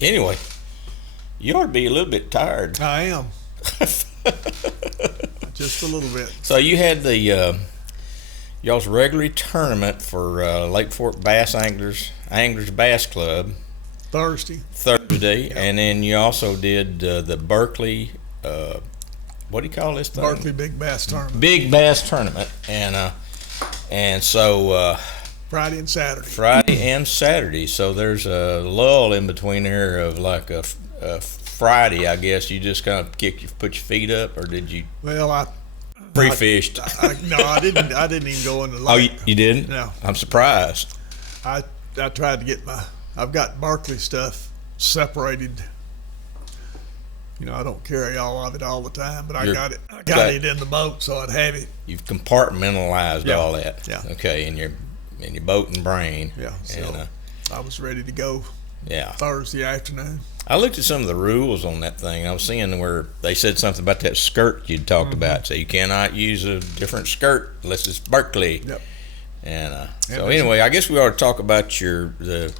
Anyway, you ought to be a little bit tired. I am. Just a little bit. So you had the y'all's regular tournament for Lake Fork Bass Anglers Bass Club Thursday, yep. And then you also did the Berkley. What do you call this thing? Berkley Big Bass Tournament. Big Bass Tournament, and so Friday and Saturday. So there's a lull in between there of like a Friday, I guess. You just kind of put your feet up, or did you? Well, I pre-fished. No, I didn't. I didn't even go in the lake. Oh, you didn't? No. I'm surprised. I tried to get I've got Berkley stuff separated. You know, I don't carry all of it all the time, but I got it in the boat, so I'd have it. You've compartmentalized all that. Yeah. Okay, in your boat and brain. Yeah. So I was ready to go. Yeah. Thursday afternoon. I looked at some of the rules on that thing. I was seeing where they said something about that skirt you'd talked about. So you cannot use a different skirt unless it's Berkley. Yep. And so anyway, I guess we ought to talk about the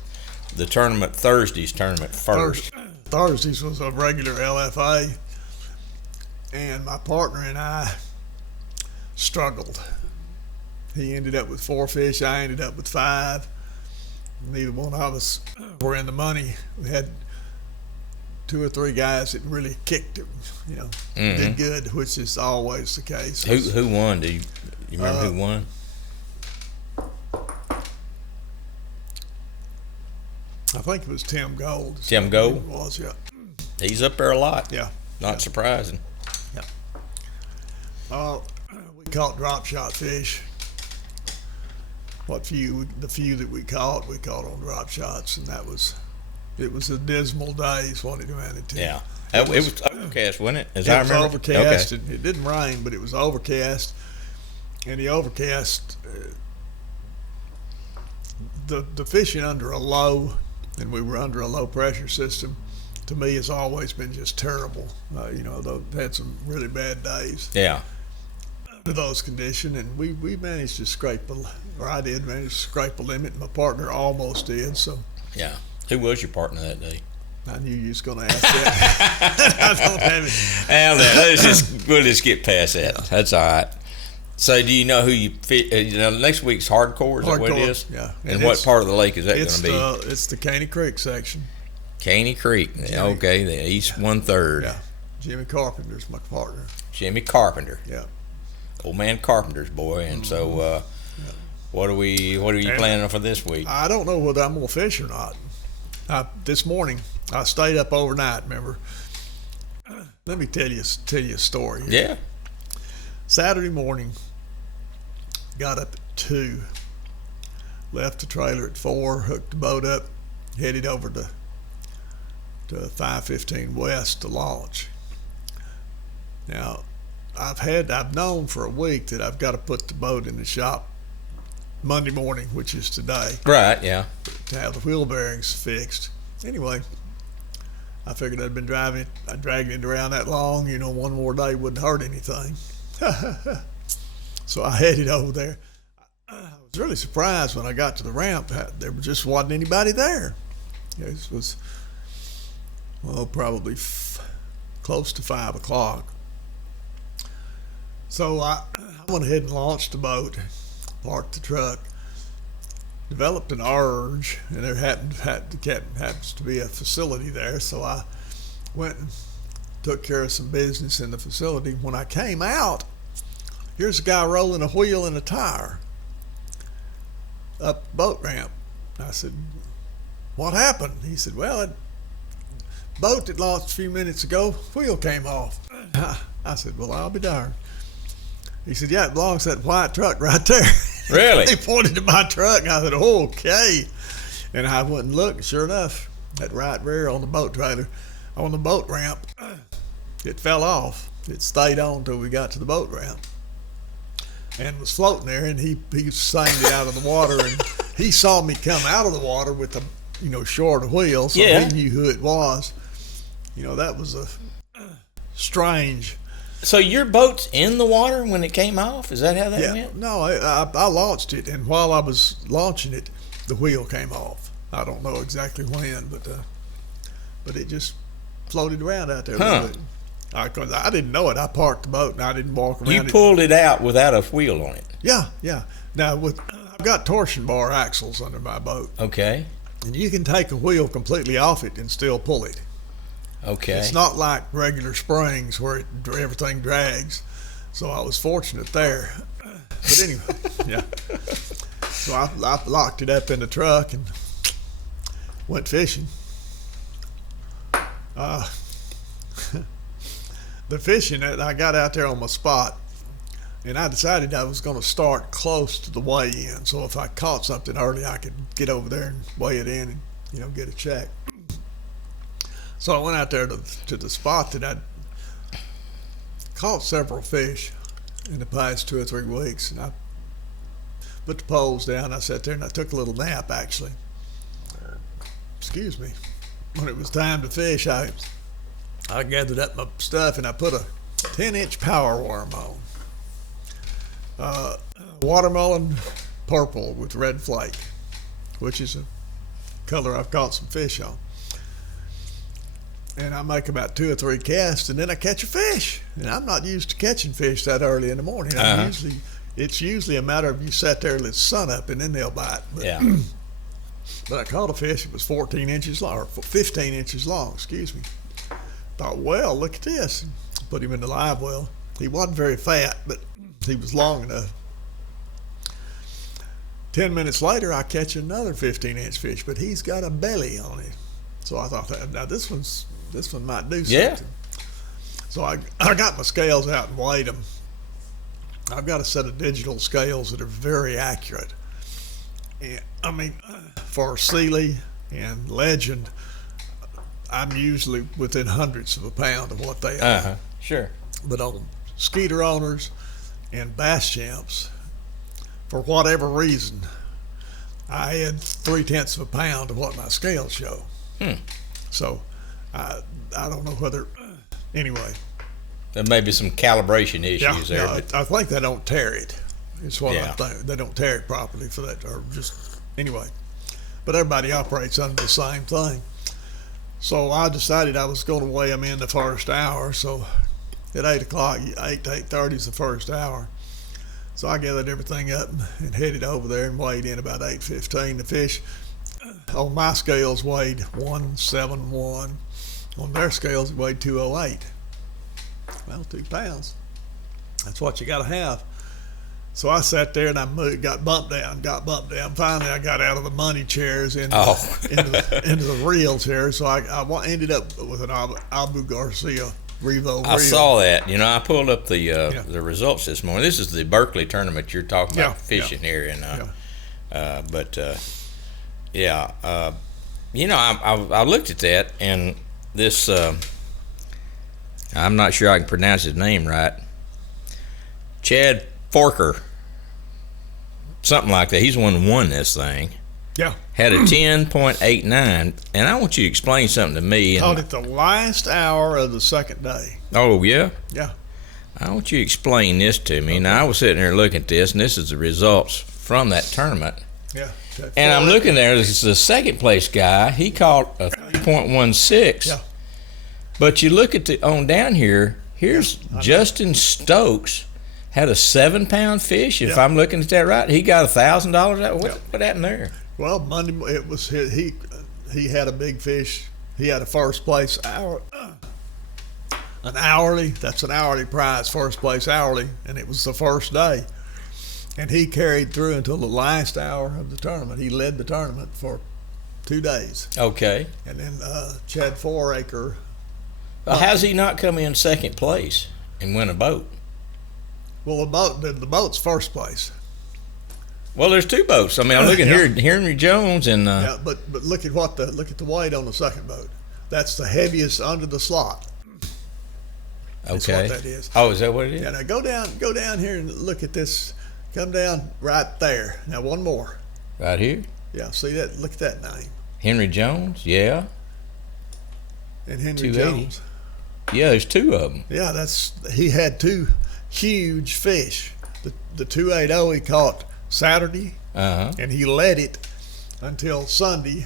tournament, Thursday's tournament first. Thursday's was a regular LFA, and my partner and I struggled. He ended up with 4 fish. I ended up with 5. Neither one of us were in the money. We had 2 or 3 guys that really kicked it, did good, which is always the case. Who won? Do you remember who won? I think it was Tim Gold. Tim Gold? It was, yeah. He's up there a lot. Yeah. Not surprising. Yeah. We caught drop shot fish. The few that we caught on drop shots, and it was a dismal day is what it amounted to. Yeah. It was overcast, wasn't it? It was overcast. Okay. It didn't rain, but it was overcast. And the overcast, the fishing under a low, and we were under a low pressure system, to me has always been just terrible. They've had some really bad days. Yeah. To those conditions, and we managed to I did manage to scrape a limit, and my partner almost did. So. Yeah. Who was your partner that day? I knew you was going to ask that. I don't have it. Well, we'll just get past that. Yeah. That's all right. So, do you know who you fit? Next week's hardcore. Is that what it is? Yeah. And what part of the lake is that going to be? It's the Caney Creek section. Caney Creek. Okay, the east 1/3. Yeah. Jimmy Carpenter's my partner. Jimmy Carpenter. Yeah. Old man Carpenter's boy. And so, what are you planning for this week? I don't know whether I'm going to fish or not. This morning I stayed up overnight. Remember? Let me tell you a story. Yeah. Saturday morning, got up at 2, left the trailer at 4, hooked the boat up, headed over to 515 West to launch. Now, I've known for a week that I've got to put the boat in the shop Monday morning, which is today. Right, yeah. To have the wheel bearings fixed. Anyway, I figured I'd been driving it. I dragged it around that long. One more day wouldn't hurt anything. So I headed over there. I was really surprised when I got to the ramp. There just wasn't anybody there. It was, probably close to 5 o'clock. So I went ahead and launched the boat, parked the truck, developed an urge, and there happens to be a facility there, so I went and took care of some business in the facility. When I came out, here's a guy rolling a wheel and a tire up the boat ramp. I said, "What happened?" He said, "Well, a boat that launched a few minutes ago, wheel came off." I said, "Well, I'll be darned." He said, "Yeah, it belongs to that white truck right there." Really? He pointed to my truck, and I said, "Okay." And I went and looked, and sure enough, that right rear on the boat trailer, on the boat ramp, it fell off. It stayed on till we got to the boat ramp, and was floating there. And he signed it out of the water, and he saw me come out of the water with a shorter wheel, so he knew who it was. That was a strange. So your boat's in the water when it came off? Is that how that went? No, I launched it, and while I was launching it, the wheel came off. I don't know exactly when, but but it just floated around out there a Huh. little bit. 'Cause I didn't know it. I parked the boat and I didn't walk around You it. pulled it out without a wheel on it. Yeah, yeah. Now I've got torsion bar axles under my boat, Okay. and you can take a wheel completely off it and still pull it. Okay. It's not like regular springs where everything drags. So I was fortunate there. But anyway, yeah. So I locked it up in the truck and went fishing. The fishing, I got out there on my spot, and I decided I was going to start close to the weigh-in. So if I caught something early, I could get over there and weigh it in and, get a check. So I went out there to the spot that I'd caught several fish in the past 2 or 3 weeks, and I put the poles down. I sat there and I took a little nap, actually. Excuse me. When it was time to fish, I gathered up my stuff and I put a 10-inch power worm on. Watermelon purple with red flake, which is a color I've caught some fish on. And I make about 2 or 3 casts, and then I catch a fish. And I'm not used to catching fish that early in the morning. It's usually a matter of you sit there till it's sun up, and then they'll bite. But, Yeah. but I caught a fish. It was 14 inches long, or 15 inches long. Excuse me. Thought, well, look at this. Put him in the live well. He wasn't very fat, but he was long enough. 10 minutes later, I catch another 15-inch fish, but he's got a belly on it. So I thought, now this one might do something. Yeah. So I got my scales out and weighed them. I've got a set of digital scales that are very accurate. And, I mean, for Sealy and Legend, I'm usually within hundredths of a pound of what they are. Sure. But on Skeeter Owners and Bass Champs, for whatever reason, I had 0.3 of a pound of what my scales show. So I don't know whether, anyway. There may be some calibration issues there. Yeah, But I think they don't tear it. It's what Yeah. I think. They don't tear it properly for that, or just, anyway. But everybody operates under the same thing. So I decided I was going to weigh them in the first hour. So at 8 o'clock, 8 to 8:30 is the first hour. So I gathered everything up and headed over there and weighed in about 8:15. The fish on my scales weighed 171. On their scales, it weighed 208. Well, 2 pounds. That's what you got to have. So I sat there and I got bumped down. Finally, I got out of the money chairs into the real chairs. So I ended up with an Abu Garcia Revo reel. I saw that. I pulled up the results this morning. This is the Berkley tournament you're talking about fishing here. And I looked at that, and this I'm not sure I can pronounce his name right. Chad Forker, something like that. He's the one who won this thing. Yeah. Had a 10.89, and I want you to explain something to me. Caught it the last hour of the second day. Oh, yeah? Yeah. I want you to explain this to me. Okay. Now, I was sitting there looking at this, and this is the results from that tournament. Yeah. And I'm looking there. This is the second place guy. He caught a 3.16. Yeah. But you look at on down here, here's Justin Stokes had a 7-pound fish. If I'm looking at that right, he got $1,000. What happened there? Well, Monday it was he had a big fish. He had a first place hour, an hourly. That's an hourly prize, first place hourly, and it was the first day. And he carried through until the last hour of the tournament. He led the tournament for 2 days. Okay. And then Chad Foraker. How's he not come in second place and win a boat? Well, the boat's first place. Well, there's 2 boats. I mean, I'm looking here, Henry Jones and. But look at look at the weight on the second boat. That's the heaviest under the slot. That's Okay. what that is. Oh, is that what it is? Yeah. Now go down here and look at this. Come down right there. Now one more. Right here. Yeah. See that? Look at that name. Henry Jones. Yeah. And Henry 280. Jones. Yeah, there's 2 of them. Yeah. He had 2 huge fish. The 280 he caught Saturday, and he led it until Sunday,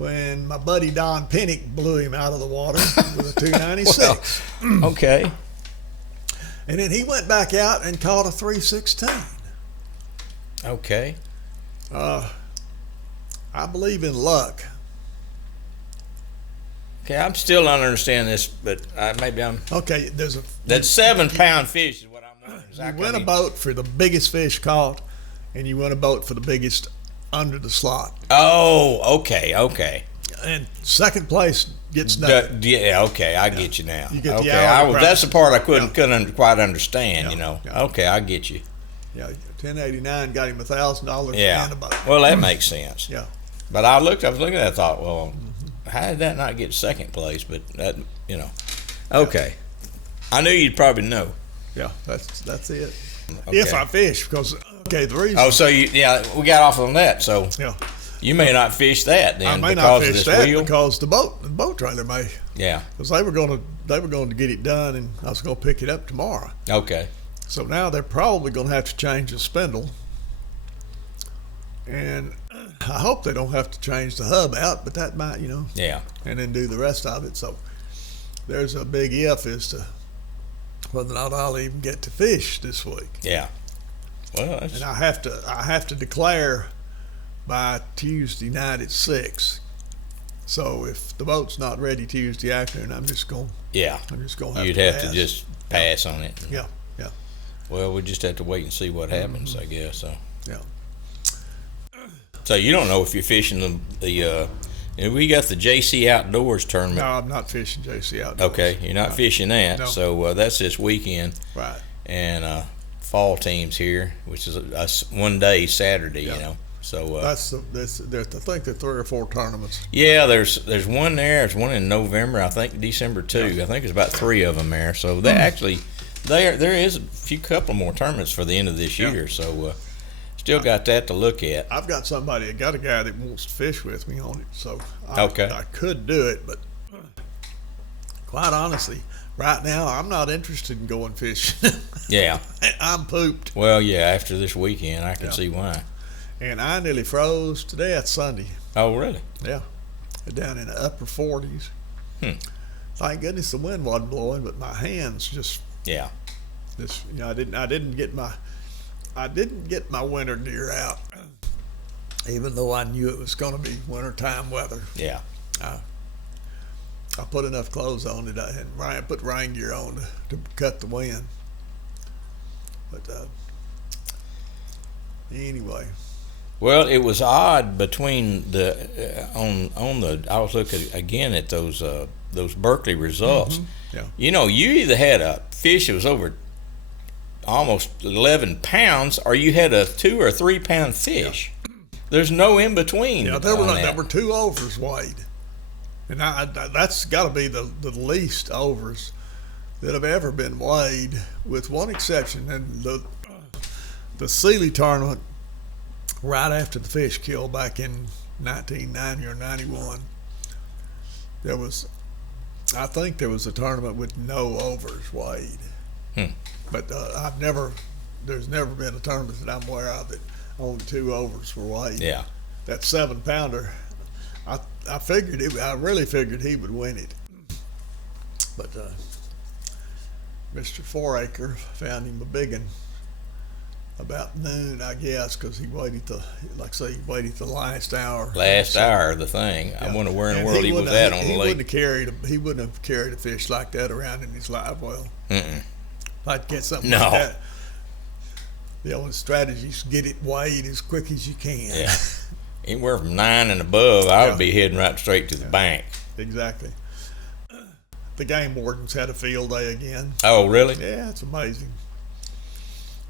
when my buddy Don Pennick blew him out of the water with a 296. Well, okay. And then he went back out and caught a 316. Okay. I believe in luck. Okay, I'm still not understanding this, but maybe I'm. Okay, That 7-pound fish is what I'm wondering. You win a boat for the biggest fish caught, and you win a boat for the biggest under the slot. Oh, okay. And second place gets nothing. Yeah, okay, I get you now. You get the okay, hourly price. That's the part I couldn't quite understand. Yeah, You know. yeah. Okay, I get you. Yeah, 1089 got him $1,000 Yeah. and a boat. Well, that makes sense. Yeah. But I was looking at that, I thought, well, how did that not get second place? But that, okay. I knew you'd probably know. Yeah, that's it. Okay. If I fish, because the reason. Oh, so we got off on that. So Yeah. you may not fish that then I may because not of fish this that wheel. because the boat trailer may. Yeah. Because they were going to get it done, and I was going to pick it up tomorrow. Okay. So now they're probably going to have to change the spindle, and I hope they don't have to change the hub out, but that might, Yeah. and then do the rest of it. So there's a big if as to whether or not I'll even get to fish this week. Yeah. Well, And I have to declare by Tuesday night at 6. So if the boat's not ready Tuesday afternoon, I'm just going to have you'd to have pass. to just pass on it. Yeah. Well, we just have to wait and see what happens, I guess. So. Yeah. So you don't know if you're fishing the we got the JC Outdoors tournament. No, I'm not fishing JC Outdoors. Okay, you're not fishing that. No. So that's this weekend. Right. And fall teams here, which is a one day Saturday. Yeah. So I think there are 3 or 4 tournaments. yeah, there's one there. There's one in November. I think December too. I think there's about 3 of them there. So they actually there is a couple more tournaments for the end of this year. So still got that to look at. I've got a guy that wants to fish with me on it, so Okay. I could do it, but quite honestly, right now I'm not interested in going fishing. Yeah. I'm pooped, Well, yeah. After this weekend, I can see why. and I nearly froze to death Sunday. Oh, really? Yeah, down in the upper 40s. Thank goodness the wind wasn't blowing, but my hands just Yeah. I didn't get my winter deer out, even though I knew it was going to be wintertime weather. Yeah. I put enough clothes on it and put rain gear on to cut the wind. But anyway. Well, it was odd between the I was looking again at those Berkeley results. Yeah. You either had a fish that was over almost 11 pounds, or you had a 2 or 3 pound fish. There's no in between. Yeah, there were 2 overs weighed, and that's got to be the least overs that have ever been weighed, with one exception. And the Sealy tournament, right after the fish kill back in 1990 or 91, I think there was a tournament with no overs weighed. But there's never been a tournament that I'm aware of that only 2 overs were weighed. Yeah. That 7-pounder, I really figured he would win it. But Mr. Fouracre found him a big one about noon, I guess, because he waited the last hour. Last hour of the thing. Yeah. I wonder where in the And world he was at on the lake. He wouldn't have carried a fish like that around in his live well. Mm-mm. If I'd get something No. like that, the only strategy is get it weighed as quick as you can. Yeah. Anywhere from 9 and above, I Yeah. would be heading right straight to the bank. Exactly. The game wardens had a field day again. Oh, really? Yeah, it's amazing.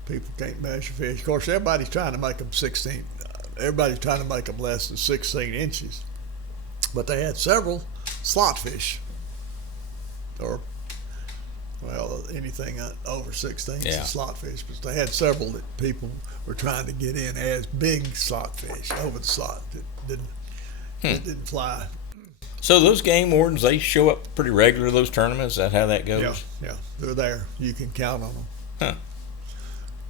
People can't measure fish. Of course, everybody's trying to make them 16. Everybody's trying to make them less than 16 inches. But they had several slot fish, or anything over 16 is a slot fish. But they had several that people were trying to get in as big slot fish over the slot that didn't fly. So those game wardens, they show up pretty regular, those tournaments? Is that how that goes? Yeah, they're there. You can count on them. Huh.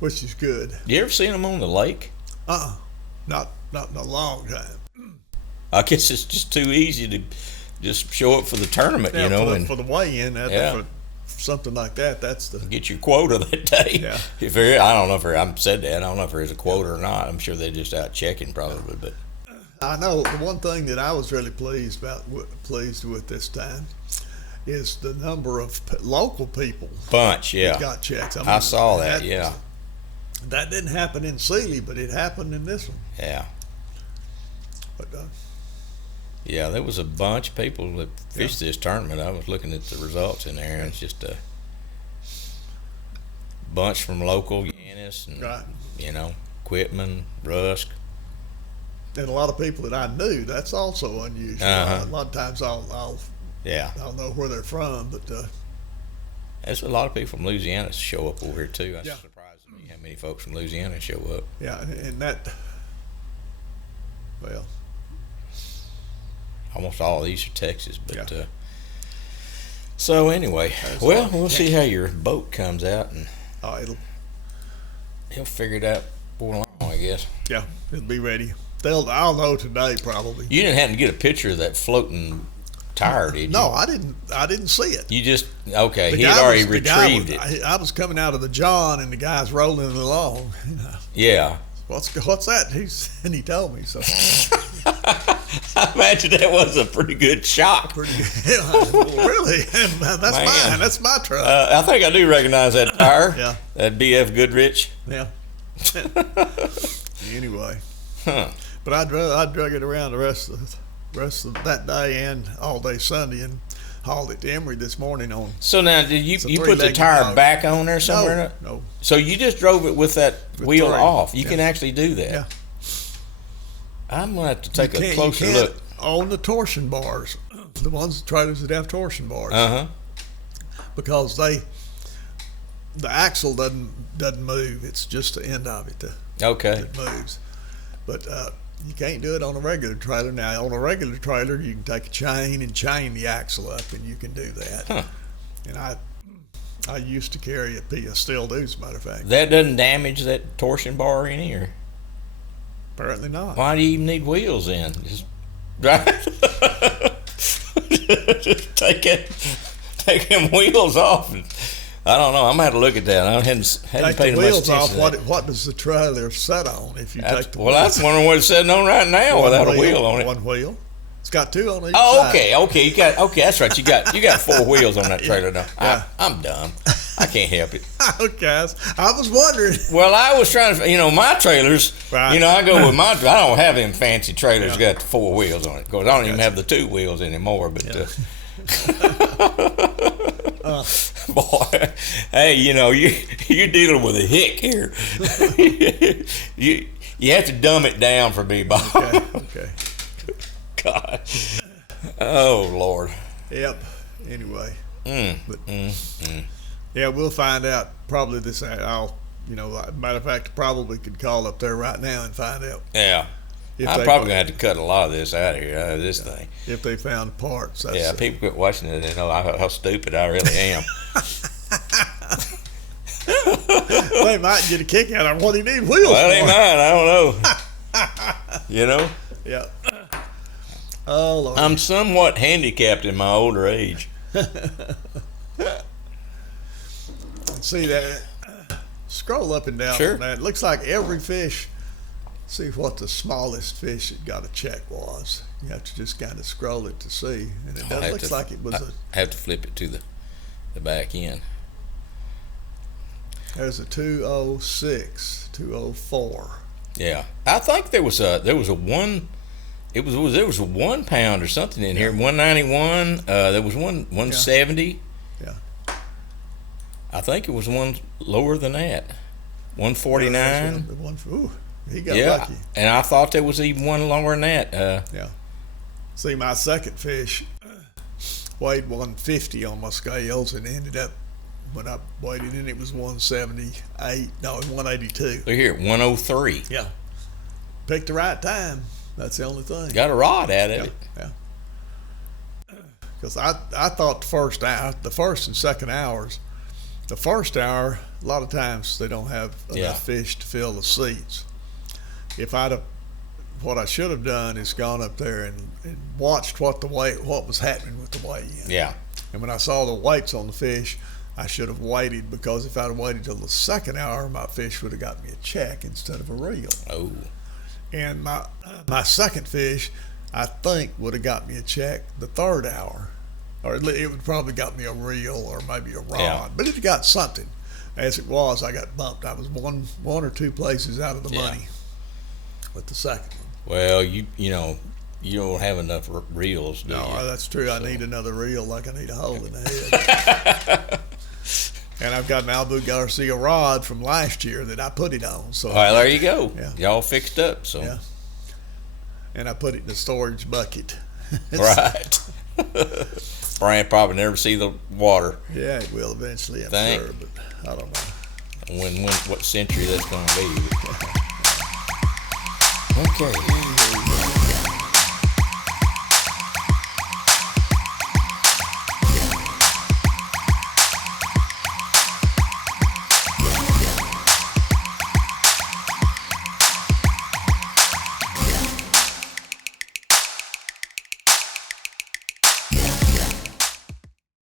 Which is good. You ever seen them on the lake? Not in a long time. I guess it's just too easy to just show up for the tournament, Yeah, you know, for the weigh-in, Yeah. for something like that. That's the get your quota that day. Yeah. If there, I don't know if there, I said that. I don't know if there's a quota or not. I'm sure they're just out checking probably, but I know the one thing that I was really pleased with this time is the number of local people bunch, yeah. that got checks. I saw that, yeah. That didn't happen in Sealy, but it happened in this one. Yeah. But Yeah, there was a bunch of people that fished this tournament. I was looking at the results in there, and it's just a bunch from local, Yanis, and right. you know, Quitman, Rusk. And a lot of people that I knew. That's also unusual. Uh-huh. A lot of times I'll know where they're from, but There's a lot of people from Louisiana show up over here too. That's Yeah. surprising me how many folks from Louisiana show up. yeah, and that, well, Almost all of these are Texas, but Yeah. so anyway, That's well, all. we'll see how your boat comes out, and he'll figure it out before long, I guess. it'll be ready. I'll know today probably. You didn't happen to get a picture of that floating tire, did you? No, I didn't see it. You just okay. The He had guy already was- the guy retrieved was- it. I was coming out of the John, and the guy's rolling it along. You know, Yeah. what's that? And he told me so. I imagine that was a pretty good shock. Pretty good. Well, really? That's Man. mine. That's my truck. I think I do recognize that tire. Yeah. That BF Goodrich. Yeah. Anyway, Huh. but I drug it around the rest of that day and all day Sunday, and hauled it to Emory this morning on. So now, did you It's a put the three-legged tire dog. back on there somewhere? No. So you just drove it with that wheel three. off. You Yeah. can actually do that. Yeah. I'm gonna have to take You a can't- closer you can't look. on the torsion bars, the ones trailers that have torsion bars, because the axle doesn't move. It's just the end of it Okay. that moves. But you can't do it on a regular trailer. Now, on a regular trailer, you can take a chain and chain the axle up, and you can do that. Huh. And I used to carry a P. I still do, as a matter of fact. That doesn't damage that torsion bar any, or Apparently not. why do you even need wheels then? Just drive. Just take them wheels off. And, I don't know. I'm gonna have to look at that. I hadn't Take paid the much wheels attention off. to that. What does the trailer set on if you take the Well, wheels? that's wondering what it's sitting on right now One without a wheel on it. One wheel. It's got two on each Oh, side. okay. You got that's right. You got four wheels on that trailer now. Yeah. I'm dumb. I can't help it. Okay, I was wondering. Well, I was trying to, my trailers. Right. I go with I don't have them fancy trailers Yeah. got the four wheels on it because I don't even have the two wheels anymore. But boy, hey, you're dealing with a hick here. you have to dumb it down for me, Bob. Okay. God. Oh Lord. Yep. Anyway. But, Yeah, we'll find out probably this. Matter of fact, probably could call up there right now and find out Yeah. if I'm they probably gonna have to cut a lot of this out of here, out of this thing. if they found parts. That's Yeah, people quit watching it and know how stupid I really am. They might get a kick out of what he needs wheels Well, they for. might. I don't know. Yeah. Oh Lord. I'm somewhat handicapped in my older age. See that? Scroll up and down Sure. on that. It looks like every fish. See what the smallest fish that got a check was. You have to just kind of scroll it to see, and it I'll have looks to- like it was I have to flip it to the back end. there's a 206, 204. Yeah, I think there was a one. There was a 1 pound or something in here. 191. There was 170. Yeah. I think it was one lower than that. 149. Ooh, he got Yeah, lucky. and I thought there was even one lower than that. Yeah. See, my second fish weighed 150 on my scales, and ended up when I weighed it in, it was 178. No, it was 182. Look here, 103. Yeah. Picked the right time. That's the only thing. Got a rod out of it. Yeah. Because I thought the first and second hours, the first hour, a lot of times they don't have enough Yeah. fish to fill the seats. If I'd have what I should have done is gone up there and watched what was happening with the weigh-in. Yeah. And when I saw the weights on the fish, I should have waited, because if I'd have waited till the second hour, my fish would have got me a check instead of a reel. Oh. And my second fish, I think, would have got me a check the third hour, or it would probably got me a reel or maybe a rod. Yeah. But it got something. As it was, I got bumped. I was one or two places out of the money with the second one. Well, you don't have enough reels, do you? No, that's true. So. I need another reel, like I need a hole in the head. And I've got an Albu Garcia rod from last year that I put it on. So there you go. Yeah. Y'all fixed up. So. Yeah. And I put it in a storage bucket. Right. Brian probably never see the water. Yeah, it will eventually, I'm sure, but I don't know. What century that's going to be. Okay.